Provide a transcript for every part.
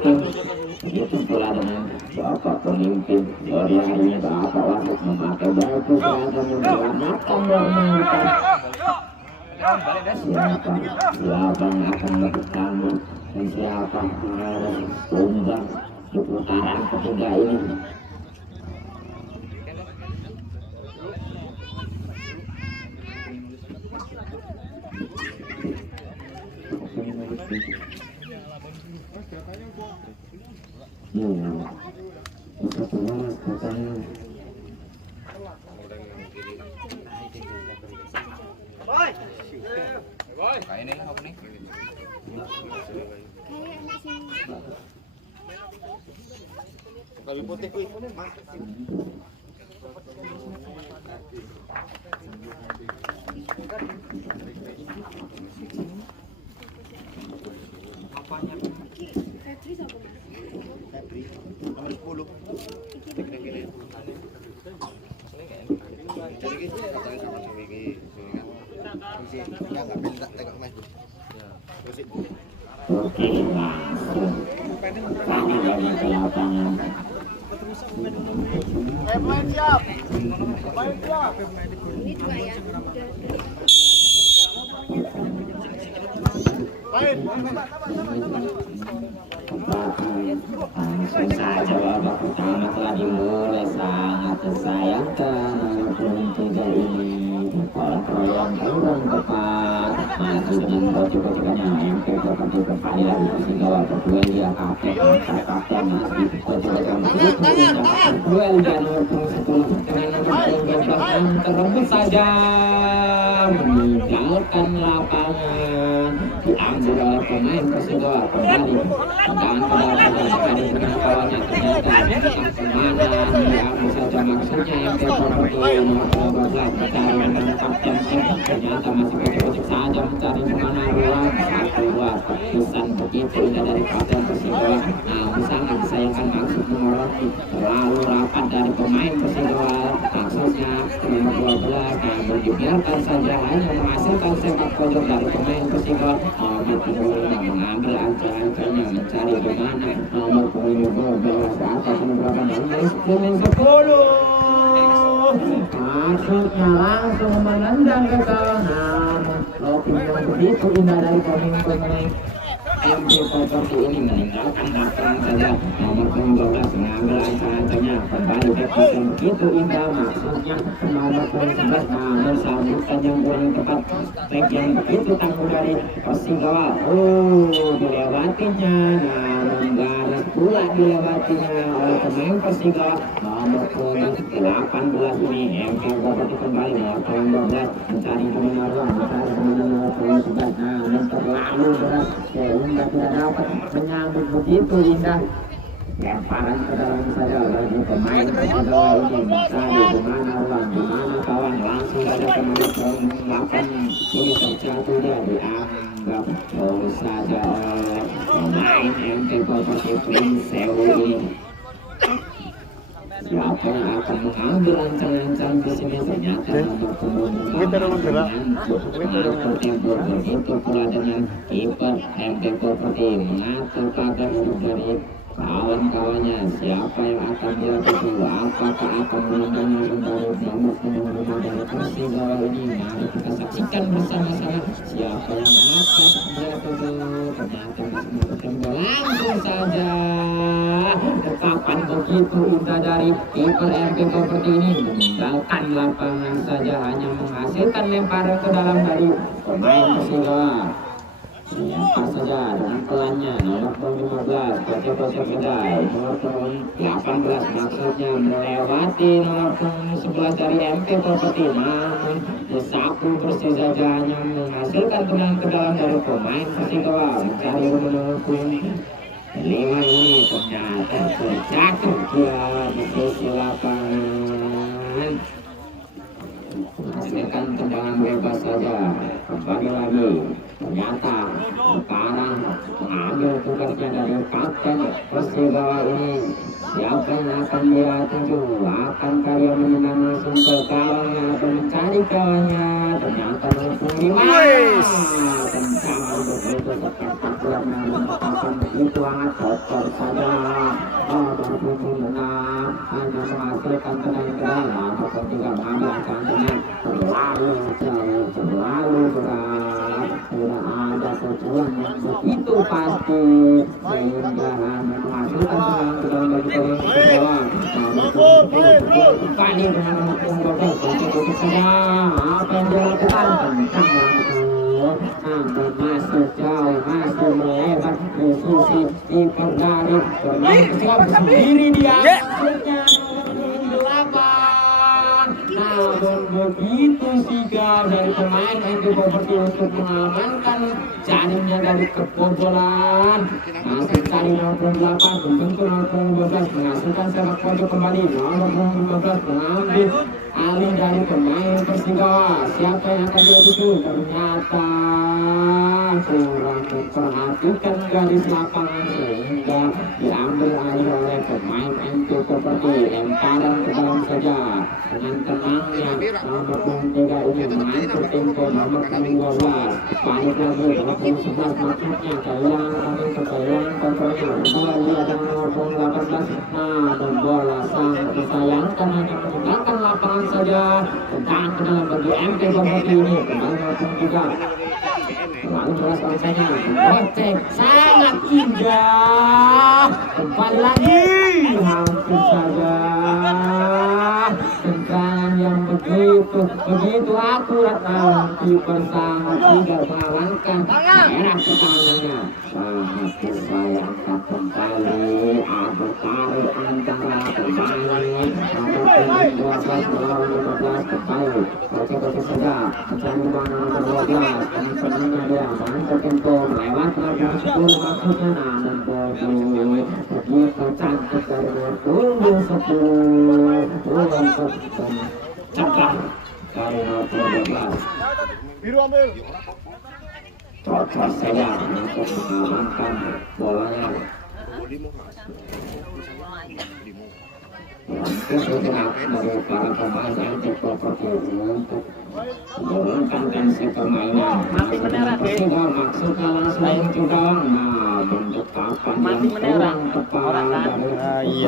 tim. Begitu pula dengan Bapak pemimpin sore hari ini, Bapak Wasit memakai baju seragam yang berwarnakan warna. Siapa yang akan melakukan dan siapa yang harus tumbang di putaran ketiga ini. Kayu putih kuwi. Apanya? Febri sama Febri. Nomor 10. Kira-kira. Oke, langsung kami banyak ke lapangan. Pemain siap. Pemain siap. Ini dua ya. Main. Langsung saja babak pertama telah dimulai, sangat disayangkan walaupun tidak ini kontrol yang kurang tepat. Masih dengan baju-bajukannya MP seperti kembali lagi Persinggawa berduel dia kapten masih baju-baju berduel dan nomor 10 dengan nomor 12 terlebih saja meninggalkan lapangan, diambil oleh pemain Persinggawa kembali dan kembali dengan kawannya. Ternyata kemana diambil saja maksudnya MP seperti nomor 12 mencari dengan kapten, ternyata masih kocok saja mencari kemana ruang satu dua keputusan begitu indah dari kapten Persinggawa. Namun sangat disayangkan maksud memoroti terlalu rapat dari pemain Persinggawa, maksudnya nomor 12 namun dibiarkan saja hanya menghasilkan sepak pojok dari pemain Persinggawa. Nomor 25 mengambil ancang-ancangnya mencari kemana nomor 12 ke atas beberapa dari 10 maksudnya langsung menendang ke kanan. Lopin yang begitu indah dari pemain MP seperti ini meninggalkan lapangan saja. Nomor 12 mengambil ancang-ancangnya kembali bebas yang begitu indah, maksudnya nomor 11 namun sambutan yang kurang tepat, back yang begitu tangguh dari Persinggawa. Dilewatinya, namun garis pula dilewatinya oleh pemain Persinggawa. Nomor 18 ini MP seperti kembali nomor 12 mencari kebenaran, mencari nomor 11 namun terlalu berat sehingga tidak dapat menyambut begitu indah. Lemparan ke dalam saja bagi pemain Persinggawa ini, mencari dimana ruang, dimana kawan, langsung saja ke nomor 8 ini terjatuh dia, dianggap saja oleh pemain MP seperti Prince Sewu ini. Siapa yang akan mengambil ancang-ancang di sini? Ternyata nomor 26 tempur begitu pula dengan kiper MP Property mengatur pagar dari kawan-kawannya. Siapa yang akan dilakukan? Apakah akan menendangnya kembali nomor 25 dari Persinggawa ini? Mari kita saksikan bersama-sama siapa yang akan dilakukan. Ternyata langsung saja tetapan begitu indah dari kiper MP Property ini meninggalkan lapangan saja, hanya menghasilkan lemparan ke dalam dari pemain Persinggawa. Siapa saja dengan pelannya nomor 15 kocok-kocok kedai, nomor 18 maksudnya melewati nomor 11 dari MP Property, namun disapu bersih saja hanya menghasilkan tendangan ke dalam dari pemain Persinggawa. Mencari nomor 5 ini ternyata terjatuh dia di sisi lapangan. Menghasilkan tendangan bebas saja. Kembali lagi ternyata sekarang mengambil tugasnya dari kapten Persibawa ini. Siapa yang akan dia tuju? Akankah dia menendang langsung ke kawannya atau mencari kawannya? Ternyata langsung di mana? Tendangan begitu spektakuler merupakan begitu hangat kotor saja. Begitu menang hanya menghasilkan tendangan ataupun tidak mengambil tendangan terlalu jauh, terlalu berat. Tidak ada tujuan yang begitu pasti sehingga hanya menghasilkan tendangan bagi Persibawa. Kali dengan menghukum gol begitu saja. Apa yang dilakukan? Tendang sampai masuk jauh, masuk melebar ke sisi kiper dari bermain Persibawa sendiri dia masuknya nomor 8. Namun begitu sigap dari pemain NP Property untuk mengamankan jaringnya dari kebobolan. Masih cari nomor 8 membentuk nomor 12 menghasilkan sepak pojok kembali. Nomor 15 mengambil alih dari pemain Persibawa. Siapa yang akan dia tuju? Ternyata kurang memperhatikan garis lapangan sehingga diambil alih oleh pemain NP Property. Lemparan ke dalam saja dengan tenangnya nomor 3 ini mengatur tempo nomor 12. Balik lagi nomor 11 maksudnya kehilangan kontrolnya. Bola dia dengan nomor 18. Namun bola sangat disayangkan hanya meninggalkan lapangan saja. Tentang ke dalam bagi NP Property ini kembali nomor 3. Lalu beras rasanya gocek sangat indah. Kembali lagi hampir saja tendangan yang begitu akurat. Kiper sangat tidak mengamankan daerah pertahanannya. Sangat disayangkan kembali adu tarik antara pemain nomor 12 melawan 15 kembali. Oke saja mencari mana nomor 12 teman-temannya dia masuk tempo melewat nomor 10 maksudnya. Namun begitu cantik dari nomor 10 untuk cepat dari nomor 12. Biru ambil. Cocok saja untuk mengamankan bolanya. Bergerak dari para pemain NP Property untuk menurunkan tensi permainan. Persibawa maksudnya langsung juga. Nah, bentuk kapan yang kurang tepat dari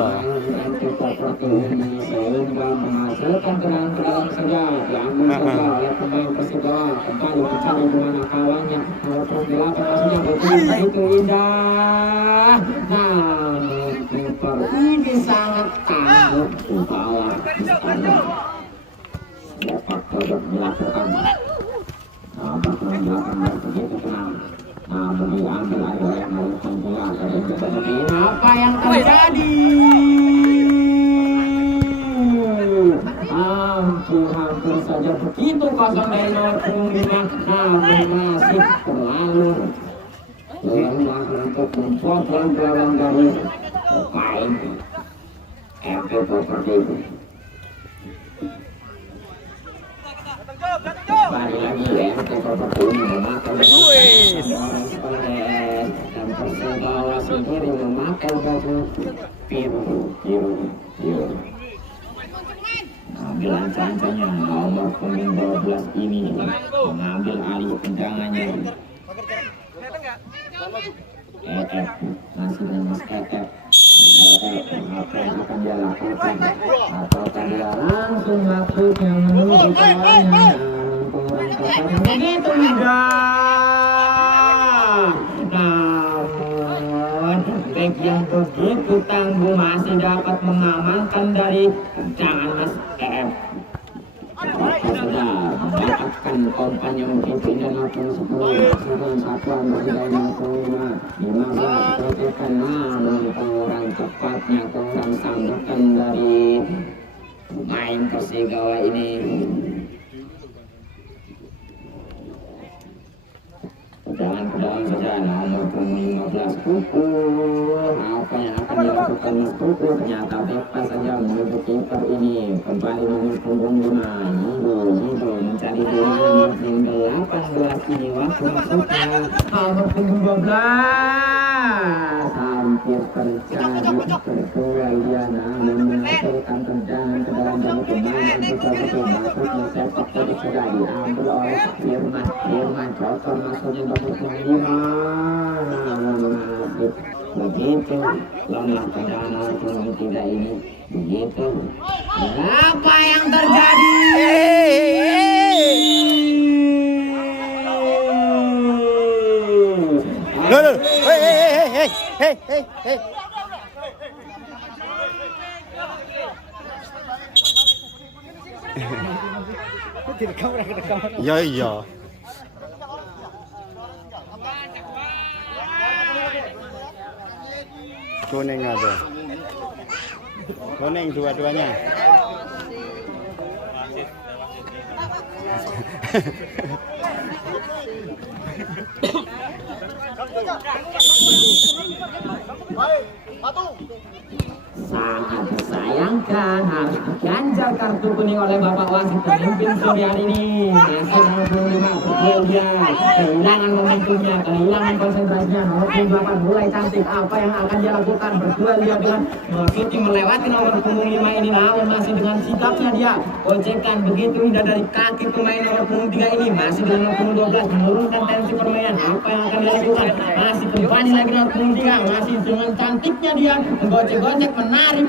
NP Property ini sehingga menghasilkan tendangan saja diambil saja oleh pemain Persibawa. Kembali mencari di mana kawannya. Nomor 8 maksudnya begitu indah. Namun kiper ini sangat tangguh di bawah standar. Dapat tidak melakukan belakang begitu tenang. Namun diambil ada yang melakukan bola dari seperti apa yang terjadi? Hampir saja begitu kosong dari nomor 5. Namun masih terlalu lelah untuk membobol gawang dari pemain NP Property. Kembali lagi NP Property memakai baju dan Persibawa sendiri memakai baju biru. Ambil ancang-ancangnya nomor punggung 12 ini mengambil alih tendangannya. Masih dengan apa yang akan dia lakukan? Apakah dia langsung maksudnya menuju kawannya? Kurang tepat begitu indah. Namun bek yang begitu tangguh masih dapat mengamankan dari tendangan Mas EF. Sudah mendapatkan kompannya mungkin pindah nomor 10 satuan berjaya nomor 15 protekan. Namun kurang tepatnya kurang sambutan dari pemain Persibawa ini. Jangan ke dalam saja nomor 15 pukul. Apa yang akan dilakukan melakukan tuku, ternyata bebas saja menuju kiper ini. Kembali nomor punggung 5 Yido mencari bola nomor punggung 18 ini waktu masuknya nomor punggung 12 hampir terjadi perkelahian namun menghasilkan tendangan ke dalam banyak pemain betul-betul masuknya sepak bola sudah diambil oleh Firman Cokor masuknya nomor punggung 5 begitu lemah tendangan punggung 3 ini begitu apa yang terjadi Hey. Iya. Kuning ada. Kuning dua-duanya. Sangat disayangkan harus diganjar kartu kuning oleh Bapak wasit pemimpin sore hari ini. Masih nomor 25 berkeluarga, kehilangan momentumnya, kehilangan konsentrasinya. Nomor 28 mulai cantik, apa yang akan dia lakukan? Berkeluarga dengan shooting melewati nomor punggung 5 ini, namun masih dengan sikapnya dia ojekan begitu indah dari kaki pemain nomor punggung 3 ini. Masih dengan nomor punggung 12 menurunkan tensi permainan. Apa yang akan dia lakukan? Masih kembali lagi nomor punggung 3, masih dengan cantiknya dia menggocek-gocek, menarik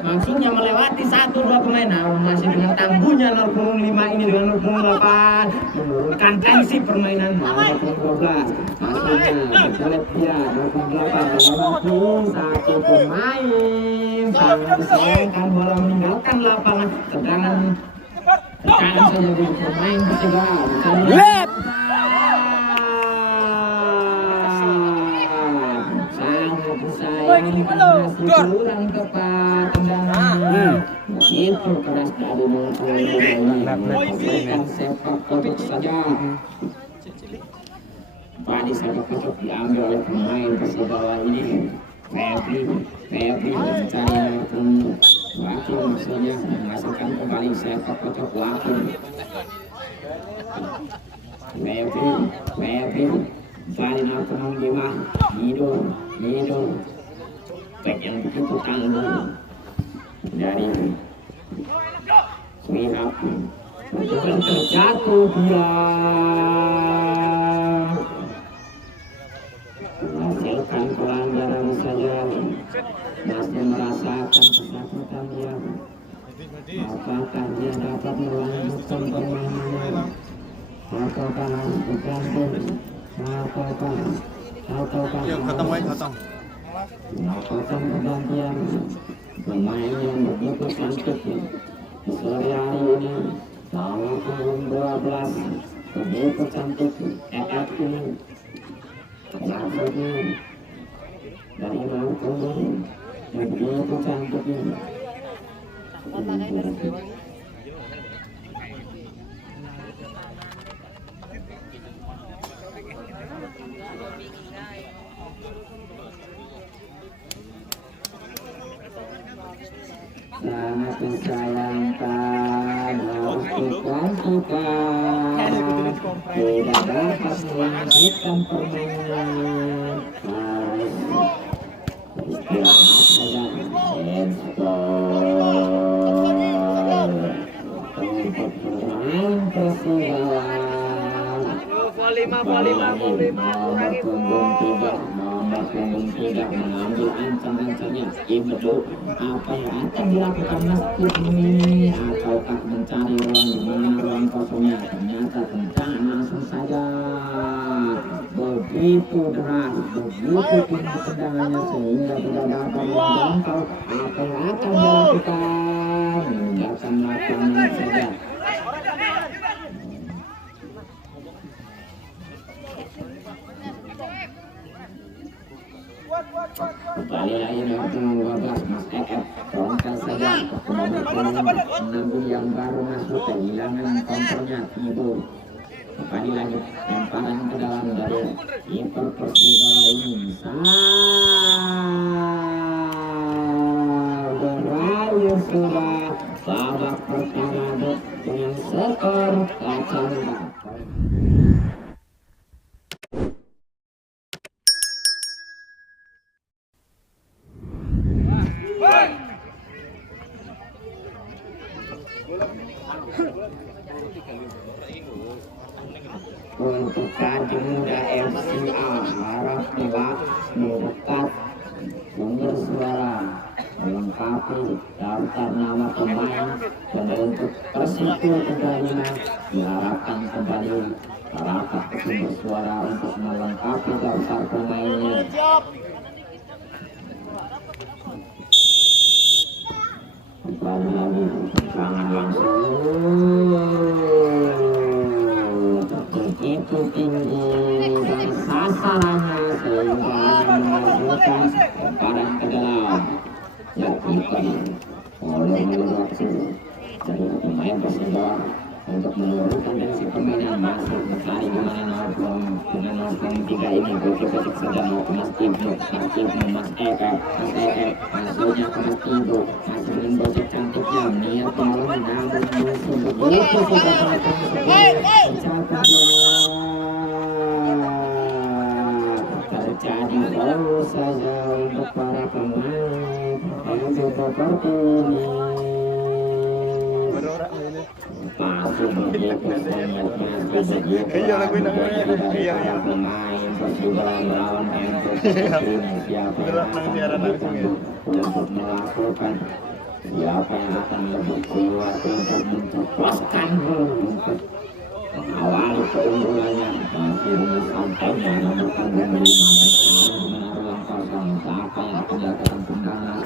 maksudnya melewati 1-2 pemain. Namun masih dengan tangguhnya nomor punggung 5 ini dengan nomor punggung 8 menurunkan tensi permainan. Nomor punggung 12 maksudnya berkelet dia nomor punggung 8 melewati 1 pemain. Sangat disayangkan bola meninggalkan lapangan. Tendangan saja di pemain ketiga. Kurang tepat tendangan. Begitu keras dari memberikan sepak kotak saja. Tadi sepak kotak diambil oleh pemain Persibawa ini. Febri mencari wakil maksudnya menghasilkan kembali sepak kotak wakil. Febri kali nomor 5 Yido back yang begitu tangguh dari Swihab terjatuh dia menghasilkan pelanggaran saja. Masih merasakan kesakitan dia. Apakah dia dapat melanjutkan permainannya ataukah harus bergantung ataukah melakukan pergantian pemain yang begitu cantik sore hari ini. Nomor punggung 12 begitu cantik FF ini maksudnya dari nomor punggung begitu cantik ini. Sangat disayangkan harus digantikan, tidak dapat melanjutkan permainan, harus istirahat saja. Untuk pemain Persibawa nomor punggung 3 mengambil ancang-ancangnya. Betul apa yang akan dilakukan Masjid ini, ataukah mencari ruang di mana ruang kosongnya? Ternyata tendangan langsung saja begitu deras, begitu tinggi tendangannya sehingga tidak dapat menjangkau. Apa yang akan dilakukan? Meninggalkan lapangan saja. Kembali lagi nomor 12 Mas EF tongkat saja menunggu yang baru masuk, kehilangan kontrolnya tidur. Kembali lagi lemparan ke dalam dari kiper Persibawa ini. sudah babak pertama dengan skor kacang. Untuk Kajeng Muda FCA harap debat mendekat sumber suara melengkapi daftar nama pemain dan untuk Persiko Kedayana diharapkan kembali rapat sumber suara untuk melengkapi daftar pemainnya. Kembali lagi jangan langsung begitu tinggi dan sasarannya sehingga menghasilkan lemparan ke dalam. Dilakukan oleh waktu dari pemain Persija untuk menurunkan tensi permainan, masuk mencari gimana dengan 0,3 ini begitu saja mau ke Mas Ibnu, Mas Eka, masuknya ke Mas Ibnu, masih dengan bocah cantiknya niat melawan namun musuh begitu tidak datang terjadi baru saja untuk para pemain yang seperti ini. Masih begitu sangat masih begitu para pemain Persija melawan siapa yang akan untuk melakukan, siapa yang akan lebih kuat untuk menceploskan untuk mengawali keunggulannya. Masih dengan santainya nomor punggung 5 dan ruang kosong, siapa yang akan melakukan tendangan.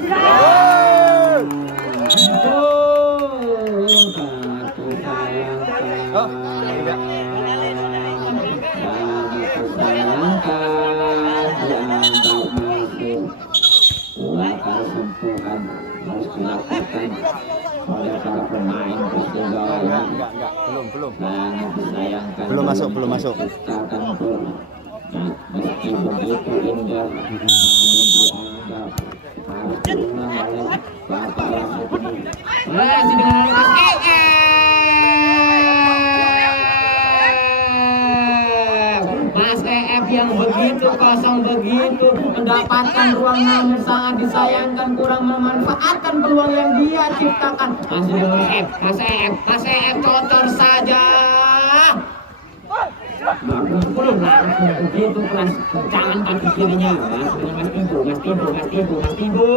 Harus dilakukan oleh para pemain Persija. Belum. Sangat disayangkan. Belum masuk. Nah, meski begitu indah, dianggap harus diulang oleh Bapak Wasit ini. Masih dengan Mas Mas EF yang begitu kosong, begitu mendapatkan ruang namun sangat disayangkan kurang memanfaatkan peluang yang dia ciptakan. Masih dengan Mas EF kotor saja. Belum langsung begitu keras jangan kaki kirinya. Masih dengan Mas Tibo.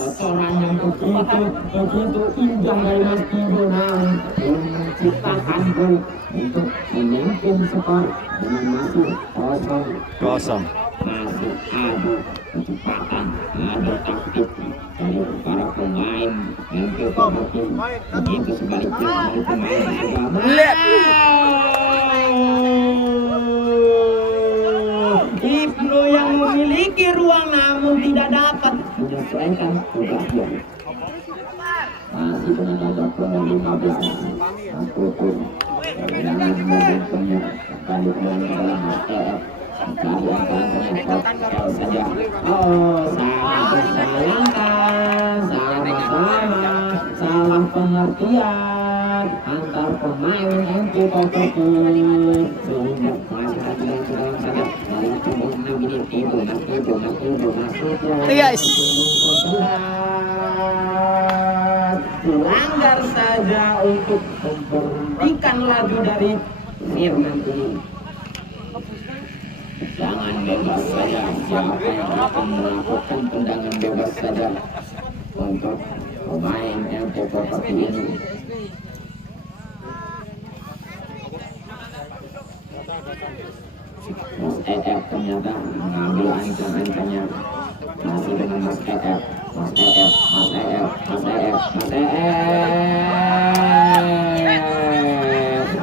Kotoran yang begitu indah dari Mas Tibo menciptakan gol untuk memimpin skor dengan masih kosong. Masih adu kecepatan, adu taktik dari para pemain yang berkompetisi. Begitu sebaliknya dari pemain Ibnu yang memiliki ruang namun tidak dapat menyesuaikan tugasnya. Masih dengan nomor punggung 15 Angkutur dengan momentumnya kembali ke dalam Mas EF. Mencari angka saja. Sangat disayangkan, salah pengertian antar pemain MP Property sehingga masih dalam saja. Dalam punggung 6 ini Tibo masuknya. Dilanggar saja untuk memberhentikan laju dari Firman ini. Jangan bebas saja, siapa yang akan melakukan tendangan bebas saja untuk pemain MP Property ini. Mas EF ternyata mengambil ancam-ancamnya. Masih dengan Mas EF.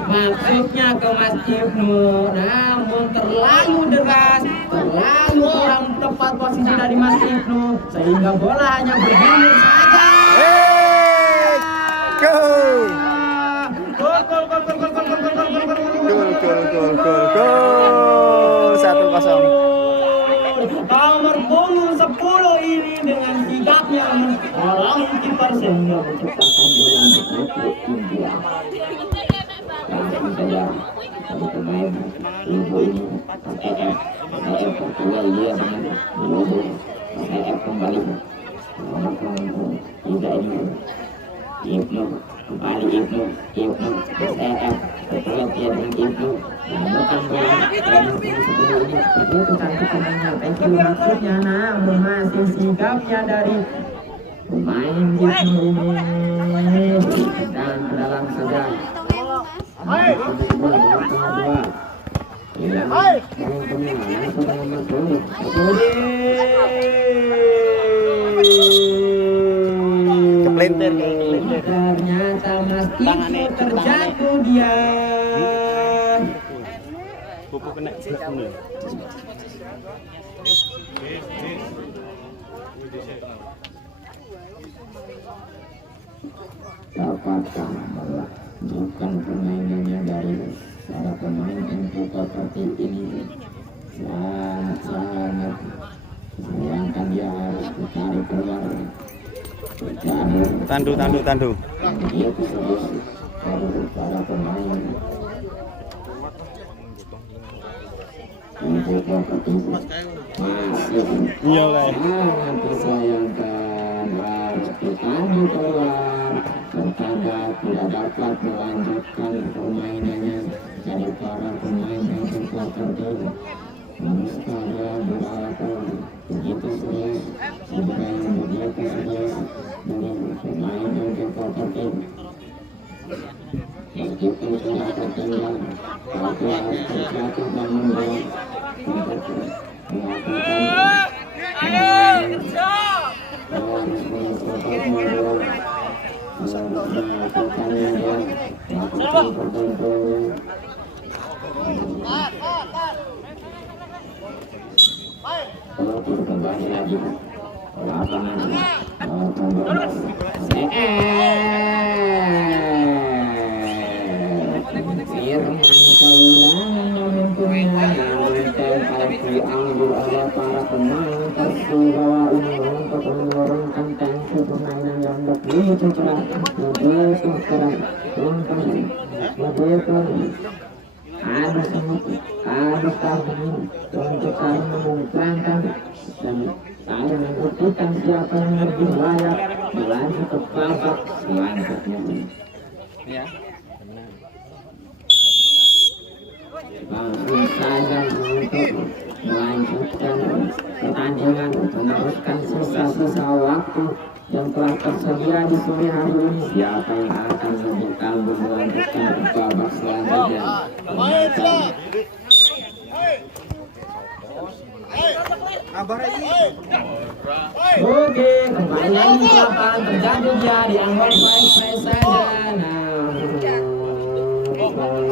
Maksudnya ke Mas Ibnu, namun terlalu deras, terlalu kurang tepat posisi dari Mas Ibnu sehingga bola hanya bergulir saja. Gol. 1-0. Nomor punggung 10 ini dengan sigapnya oleh kiper sehingga menciptakan gol yang cukup India. Langsung saja dari pemain Ibu ini EF kedua dia dengan Ibu EF kembali nomor 3 ini Ibnu kembali Ibnu EF betul dia dengan Ibnu menemukan bola dan itu cantik pemainnya. Thank you maksudnya, namun masih sigapnya dari pemain Ibnu ini dan ke dalam saja. Keplenter. Ternyata Mas Ibnu terjatuh dia. Buku kena sebelah. Dapatkan bukan permainannya dari para pemain MP seperti ini sangat sayangkan dia harus ditarik keluar Tandu. dia tersebut dari para pemain MP seperti masih Iya lah. sangat disayangkan harus ditandu keluar ternyata tidak dapat melanjutkan permainannya dari para pemain yang terkuat itu. Namun saja beralasan begitu serius sebenarnya begitu serius dari pemain yang terkuat itu. Meskipun sudah tertinggal, tapi harus terjatuh dan membuat untuk melakukan harus mencoba modal kembali lagi lapangan Firman kehilangan momentumnya diambil oleh para pemain Persibawa ini untuk menurunkan tensi permainan yang begitu keras, begitu keras untuk begitu harus tahan untuk saling memungkinkan dan saling membuktikan siapa yang lebih layak melanjut ke babak selanjutnya. Ya. Langsung saja untuk melanjutkan pertandingan, meneruskan sisa-sisa waktu yang telah tersedia di sore hari ini. Siapa yang akan lebih kabur melanjutkan ke babak selanjutnya? Oke, kembali lagi ke lapangan terjatuh dia di angka baik saja.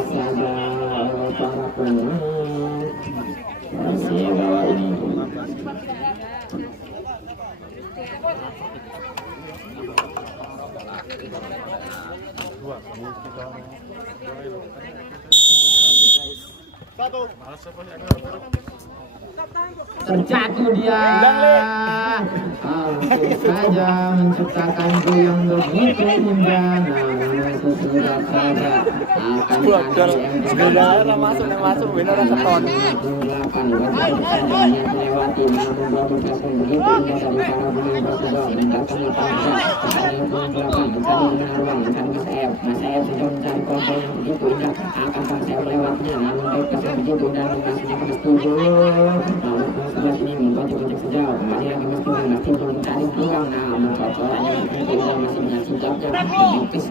Saja para pemain Persibawa ini. Terjatuh dia. Langsung saja menciptakan gol yang begitu indah. Namun sesudah saja akan masuk benar keton. Melewati namun begitu indah dari para pemain Persibawa meninggalkan Mas F sudah mencari kontrol yang begitu indah, akan Mas F lewatnya namun kesan begitu dan mengasihnya ke setuju. Namun sebelah sini membantu untuk sejauh kembali lagi meskipun mencari peluang, namun kocorannya begitu indah masih mengasih jawabnya menipis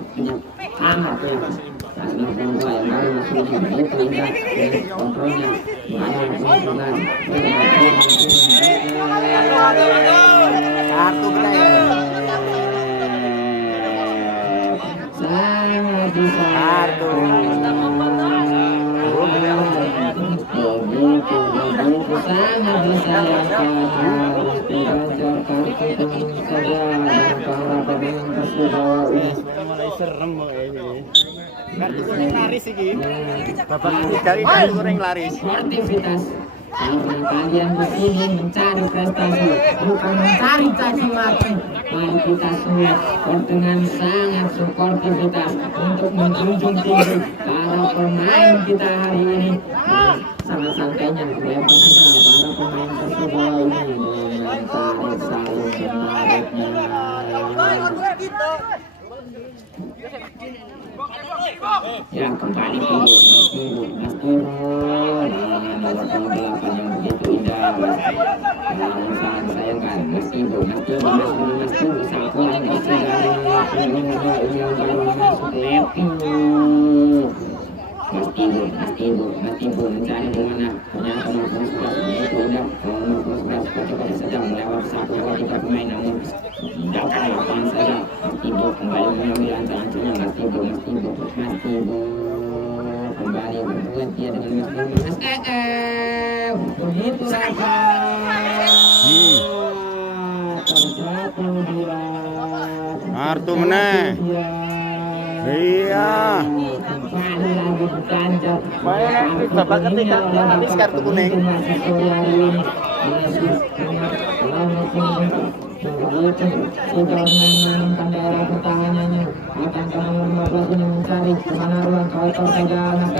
hangat ya. Nasional Bangsa yang baru masih begitu indah kontrolnya mengalami penyempurnaan Kartu benar. sangat bisa Kartu. begitu sangat disayangkan harus diganjar kartu kuning saja dan para pemain Persibawa ini. Mulai serem ini. Kartu kuning laris iki. Bapak ketiga ini kartu kuning laris. Sportivitas Karena kalian kesini mencari prestasi, bukan mencari caci maki. Mari kita semua dengan sangat sportivitas untuk menjunjung tinggi para pemain kita hari ini. Sangat santainya lempar saja para pemain Persebaya ini dengan tarik saling menariknya. Ya kembali turun dengan nomor 8 yang begitu indah. Namun sangat sayangkan meskipun sapuan isi dari yang baru masuk Meskipun mencari di mana ternyata nomor 11 itu udah nomor 11 pada sedang melewat 1-2-3 pemain namun dapat lapangan saja. Meskipun kembali mengambil ancamannya meskipun kembali berbuat dia dengan Mas begitu saja terjatuh dia Artu meneh. Iya. Main bapak ketika habis kartu kuning. Menanamkan daerah pertahanannya akan nomor 15 ini mencari kemana ruang kautor saja anak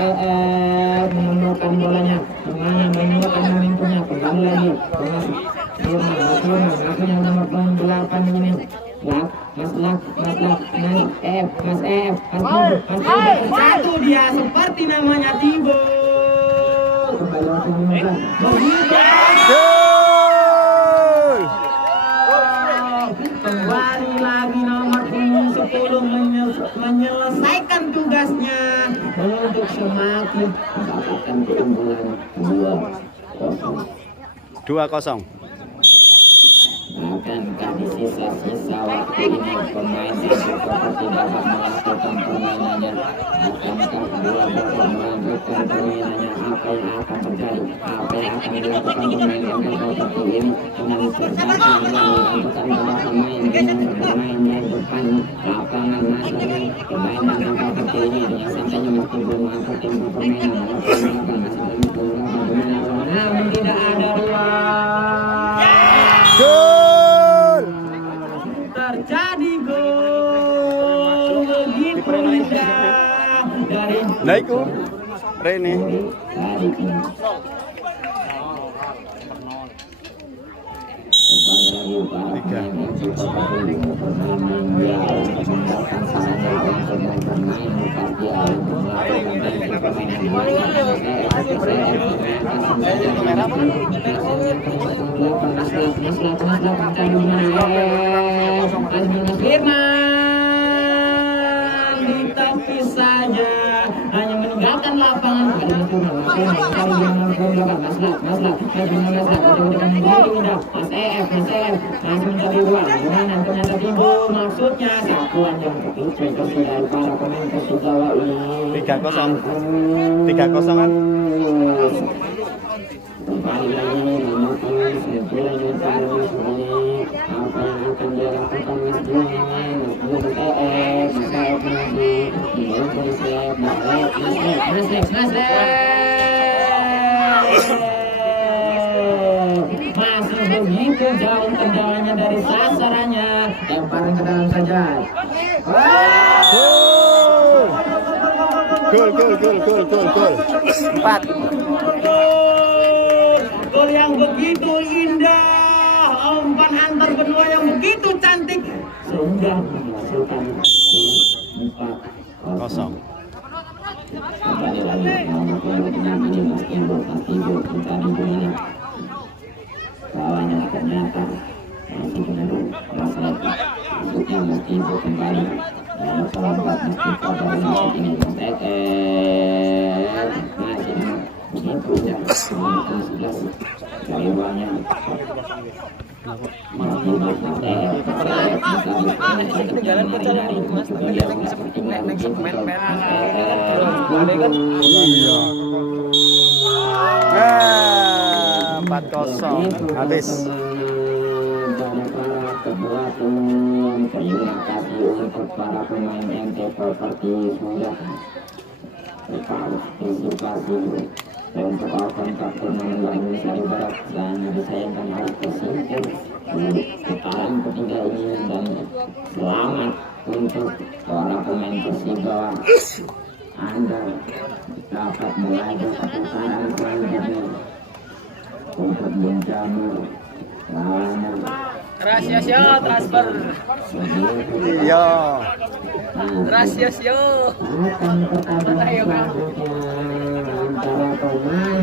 menemukan bolanya kemana menemukan momentumnya kembali lagi Firman nomor 8 ini Mas satu dia seperti namanya Tibo kembali lagi nomor 10 menyelesaikan tugasnya untuk semakin mendapatkan keunggulan 2-0. Akankah di sisa-sisa waktu ini pemain Persebaya tidak dapat melakukan permainannya? Akankah dua babak melanjutkan permainannya? Apa yang akan terjadi? Apa yang akan dilakukan pemain Persebaya seperti ini? Dengan terbatas menentukan para pemain dengan bermain di depan lapangan masing-masing pemain Persebaya seperti ini dengan santainya meskipun mengangkat tempo permainan lapangan masing-masing namun tidak ada ruang. Terjadi gol begitu indah dari Naiku Rene. Firman di tepi saja hanya meninggalkan lapangan maksudnya sapuan yang terlalu dari para pemain Persebaya ini 3-0 kembali lagi menemukan sebulan baru apa yang akan dilakukan Mas masih begitu jauh tendangannya dari sasarannya lemparan ke dalam saja. Gol 4. Gol yang begitu indah, umpan antar benua yang begitu cantik sehingga menghasilkan 4-0. kembali lagi ini Mas Timbul mencari gimana bawahnya ternyata masih menunggu masalah untuknya Mas Timbul kembali masalah Mas Timbul dari masuk ini masih begitu ya 11 dari uangnya jalan perjalanan Mas seperti Iya. 4-0 habis. Terima kasih untuk para pemain MT Property sudah berpartisipasi untuk kontak dengan Sari Barat dan disayangkan oleh Persija di putaran ketiga ini, dan selamat untuk para pemain Persiba. Anda dapat mulai di putaran selanjutnya untuk menjamu lawannya. Rahasia transfer. Iya. Rahasia. Akan pertandingan selanjutnya antara pemain